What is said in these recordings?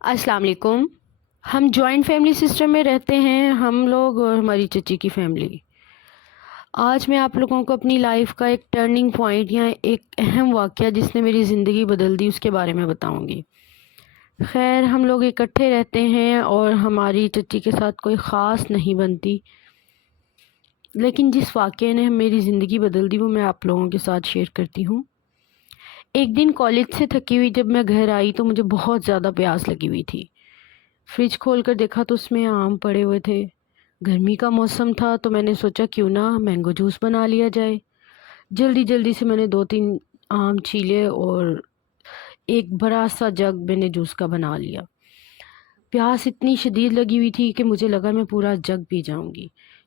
السلام علیکم۔ ہم جوائنٹ فیملی سسٹم میں رہتے ہیں، ہم لوگ اور ہماری چچی کی فیملی۔ آج میں آپ لوگوں کو اپنی لائف کا ایک ٹرننگ پوائنٹ یا ایک اہم واقعہ جس نے میری زندگی بدل دی اس کے بارے میں بتاؤں گی۔ خیر، ہم لوگ اکٹھے رہتے ہیں اور ہماری چچی کے ساتھ کوئی خاص نہیں بنتی، لیکن جس واقعے نے میری زندگی بدل دی وہ میں آپ لوگوں کے ساتھ شیئر کرتی ہوں۔ ایک دن کالج سے تھکی ہوئی جب میں گھر آئی تو مجھے بہت زیادہ پیاس لگی ہوئی تھی۔ فریج کھول کر دیکھا تو اس میں آم پڑے ہوئے تھے۔ گرمی کا موسم تھا تو میں نے سوچا کیوں نہ مینگو جوس بنا لیا جائے۔ جلدی سے میں نے 2-3 آم چھیلے اور ایک بڑا سا جگ میں نے جوس کا بنا لیا۔ پیاس اتنی شدید لگی ہوئی تھی کہ مجھے لگا میں پورا جگ پی جاؤں گی،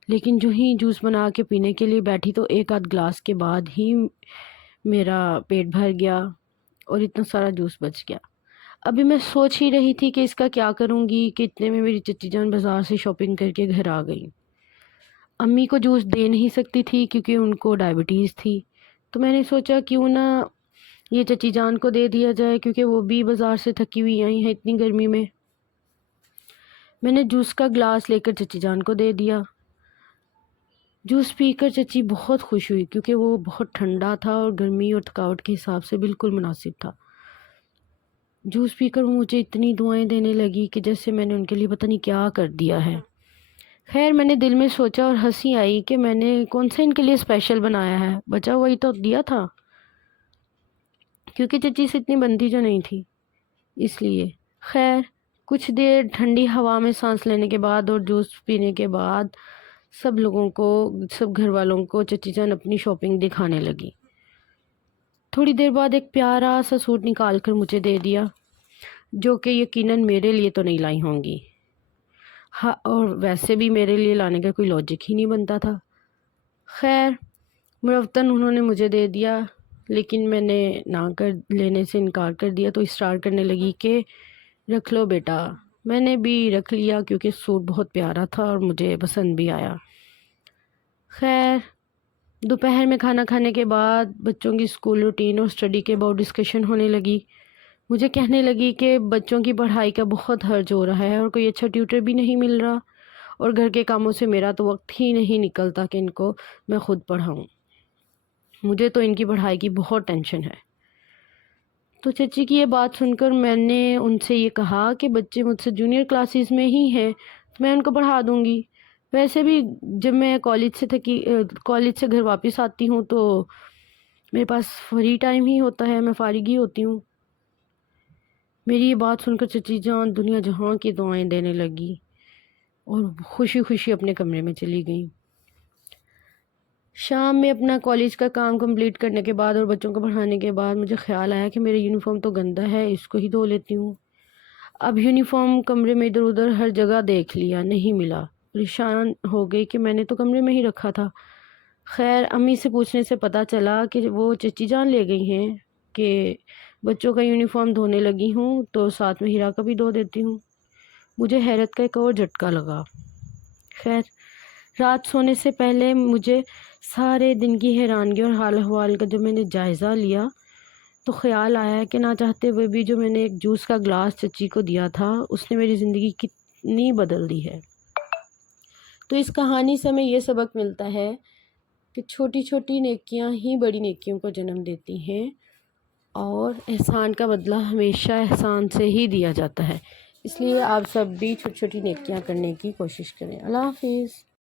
لیکن جو ہی جوس بنا کے پینے کے لیے بیٹھی تو ایک آدھ گلاس کے بعد ہی میرا پیٹ بھر گیا اور اتنا سارا جوس بچ گیا۔ ابھی میں سوچ ہی رہی تھی کہ اس کا کیا کروں گی کہ اتنے میں میری چچی جان بازار سے شاپنگ کر کے گھر آ گئی۔ امی کو جوس دے نہیں سکتی تھی کیونکہ ان کو ڈائبٹیز تھی، تو میں نے سوچا کیوں نہ یہ چچی جان کو دے دیا جائے کیونکہ وہ بھی بازار سے تھکی ہوئی آئی ہیں اتنی گرمی میں۔ میں نے جوس کا گلاس لے کر چچی جان کو دے دیا۔ جوس پی کر چچی بہت خوش ہوئی کیونکہ وہ بہت ٹھنڈا تھا اور گرمی اور تھکاوٹ کے حساب سے بالکل مناسب تھا۔ جوس پی کر وہ مجھے اتنی دعائیں دینے لگی کہ جیسے میں نے ان کے لیے پتہ نہیں کیا کر دیا ہے۔ خیر، میں نے دل میں سوچا اور ہنسی آئی کہ میں نے کون سے ان کے لیے اسپیشل بنایا ہے، بچا ہوا ہی تو دیا تھا، کیونکہ چچی سے اتنی بنتی جو نہیں تھی اس لیے۔ خیر، کچھ دیر ٹھنڈی ہوا میں سانس لینے کے بعد اور جوس پینے کے بعد سب گھر والوں کو چچی جان اپنی شاپنگ دکھانے لگی۔ تھوڑی دیر بعد ایک پیارا سا سوٹ نکال کر مجھے دے دیا جو کہ یقیناً میرے لیے تو نہیں لائی ہوں گی، ہاں، اور ویسے بھی میرے لیے لانے کا کوئی لاجک ہی نہیں بنتا تھا۔ خیر، مروتاً انہوں نے مجھے دے دیا، لیکن میں نے لینے سے انکار کر دیا تو اصرار کرنے لگی کہ رکھ لو بیٹا۔ میں نے بھی رکھ لیا کیونکہ سوٹ بہت پیارا تھا اور مجھے پسند بھی آیا۔ خیر، دوپہر میں کھانا کھانے کے بعد بچوں کی اسکول روٹین اور اسٹڈی کے بعد ڈسکشن ہونے لگی۔ مجھے کہنے لگی کہ بچوں کی پڑھائی کا بہت حرج ہو رہا ہے اور کوئی اچھا ٹیوٹر بھی نہیں مل رہا، اور گھر کے کاموں سے میرا تو وقت ہی نہیں نکلتا کہ ان کو میں خود پڑھاؤں۔ مجھے تو ان کی پڑھائی کی بہت ٹینشن ہے۔ تو چچی کی یہ بات سن کر میں نے ان سے یہ کہا کہ بچے مجھ سے جونیئر کلاسز میں ہی ہیں تو میں ان کو پڑھا دوں گی۔ ویسے بھی جب میں کالج سے گھر واپس آتی ہوں تو میرے پاس فری ٹائم ہی ہوتا ہے، میں فارغ ہی ہوتی ہوں۔ میری یہ بات سن کر چچی جان دنیا جہاں کی دعائیں دینے لگی اور خوشی خوشی اپنے کمرے میں چلی گئیں۔ شام میں اپنا کالج کا کام کمپلیٹ کرنے کے بعد اور بچوں کو پڑھانے کے بعد مجھے خیال آیا کہ میرا یونیفارم تو گندا ہے، اس کو ہی دھو لیتی ہوں۔ اب یونیفارم کمرے میں ادھر ادھر ہر جگہ دیکھ لیا، نہیں ملا۔ پریشان ہو گئی کہ میں نے تو کمرے میں ہی رکھا تھا۔ خیر، امی سے پوچھنے سے پتہ چلا کہ وہ چچی جان لے گئی ہیں کہ بچوں کا یونیفارم دھونے لگی ہوں تو ساتھ میں ہیرا کا بھی دھو دیتی ہوں۔ مجھے حیرت کا ایک اور جھٹکا لگا۔ خیر، رات سونے سے پہلے مجھے سارے دن کی حیرانگی اور حال احوال کا جب میں نے جائزہ لیا تو خیال آیا کہ نہ چاہتے ہوئے بھی جو میں نے ایک جوس کا گلاس چچی کو دیا تھا اس نے میری زندگی کتنی بدل دی ہے۔ تو اس کہانی سے ہمیں یہ سبق ملتا ہے کہ چھوٹی چھوٹی نیکیاں ہی بڑی نیکیوں کو جنم دیتی ہیں، اور احسان کا بدلہ ہمیشہ احسان سے ہی دیا جاتا ہے۔ اس لیے آپ سب بھی چھوٹی چھوٹی نیکیاں کرنے کی کوشش کریں۔ اللہ حافظ۔